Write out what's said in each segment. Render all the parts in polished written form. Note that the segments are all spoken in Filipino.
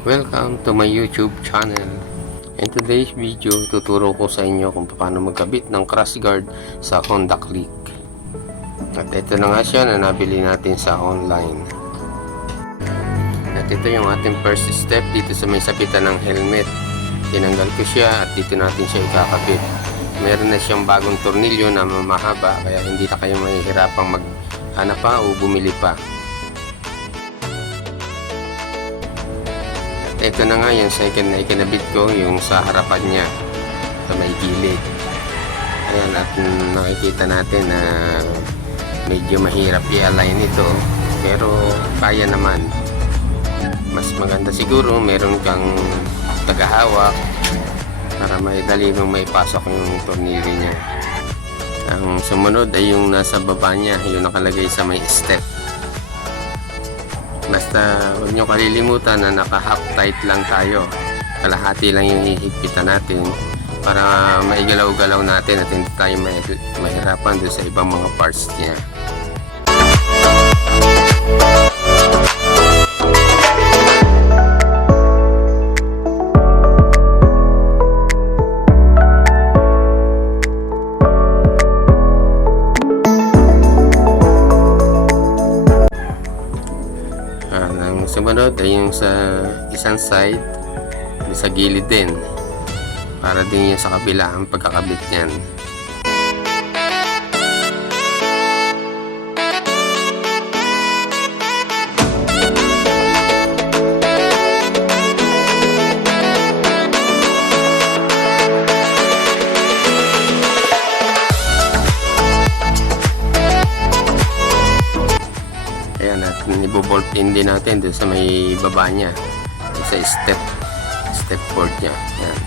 Welcome to my YouTube channel. In today's video, tuturo ko sa inyo kung paano magkabit ng crash guard sa Honda Click. At ito na nga siya na nabili natin sa online. At ito yung ating first step dito sa may sapitan ng helmet. Tinanggal ko siya at dito natin siya ikakabit. Meron na siyang bagong tornilyo na mahaba kaya hindi na kayo mahihirapang maghanap pa o bumili pa. Ito na nga yung second na ikinabit ko, yung sa harapan niya, sa may gilid. Ayan, at nakikita natin na medyo mahirap i-align ito, pero kaya naman. Mas maganda siguro meron kang tagahawak para may dali mong may pasok yung tornilyo niya. Ang sumunod ay yung nasa baba niya, yung nakalagay sa may step. Basta huwag nyo kalilimutan na naka-half tight lang tayo. Kalahati lang yung hihigpitan natin para maigalaw-galaw natin at hindi tayo mahirapan doon sa ibang mga parts niya. Sumunod ay yung sa isang side, sa gilid din, para din yung sa kabila ang pagkakabit niyan. Ayan, at ibo-bolt in din natin doon sa may baba niya, sa step board niya. Ayan.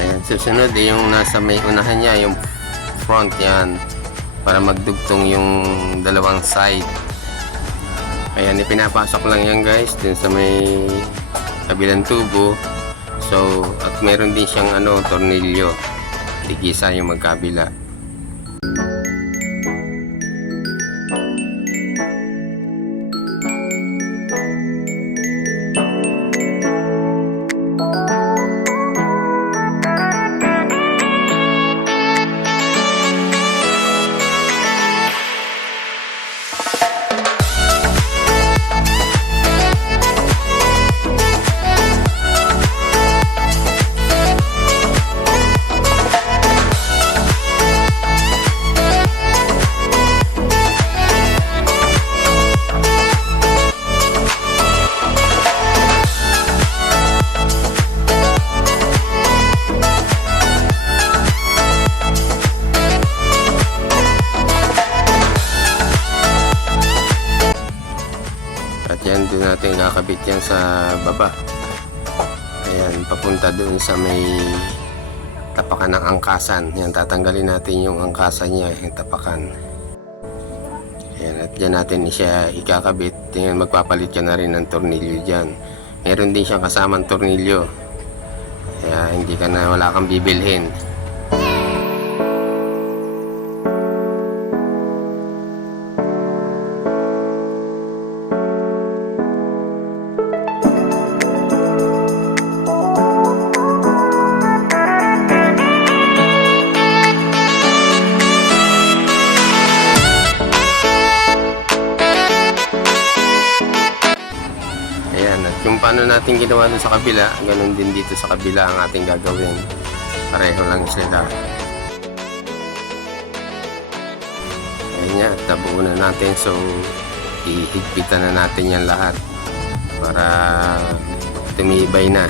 Ayan, susunod yung nasa may unahan niya, yung front yan, para magdugtong yung dalawang side. Ayan, ipinapasok lang yan guys dun sa may kabilang tubo. So, at meron din siyang tornilyo. Tigisa yung magkabila. Yan, doon natin kakabit yan sa baba. Ayan, papunta doon sa may tapakan ng angkasan. Yan, tatanggalin natin yung angkasan niya, yung tapakan. Ayan, at dyan natin siya ikakabit. Yan, magpapalit ka na rin ng tornilyo dyan. Meron din siyang kasamang tornilyo. Kaya hindi ka na, wala kang bibilhin. Yung paano natin ginawa dun sa kabila, ganun din dito sa kabila ang ating gagawin. Pareho lang sila. Ayan nga, tabuo na natin. So, ihigpitan na natin yan lahat para tumibay na.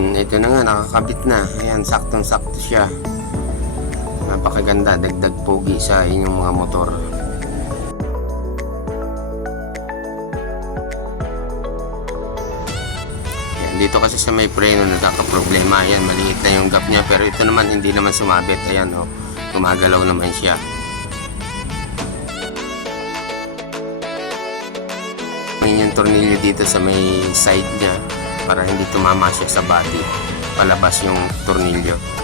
Ito na nga, nakakabit na. Ayan, saktong-sakto siya. Napakaganda, dagdag pogi sa inyong mga motor. Ayan, dito kasi sa may preno nagkakaproblema. Ayan, maliit na yung gap niya. Pero ito naman, hindi naman sumabit. Ayan, oh, gumagalaw naman siya. Yung tornilyo dito sa may side niya para hindi tumama siya sa body, palabas yung tornilyo.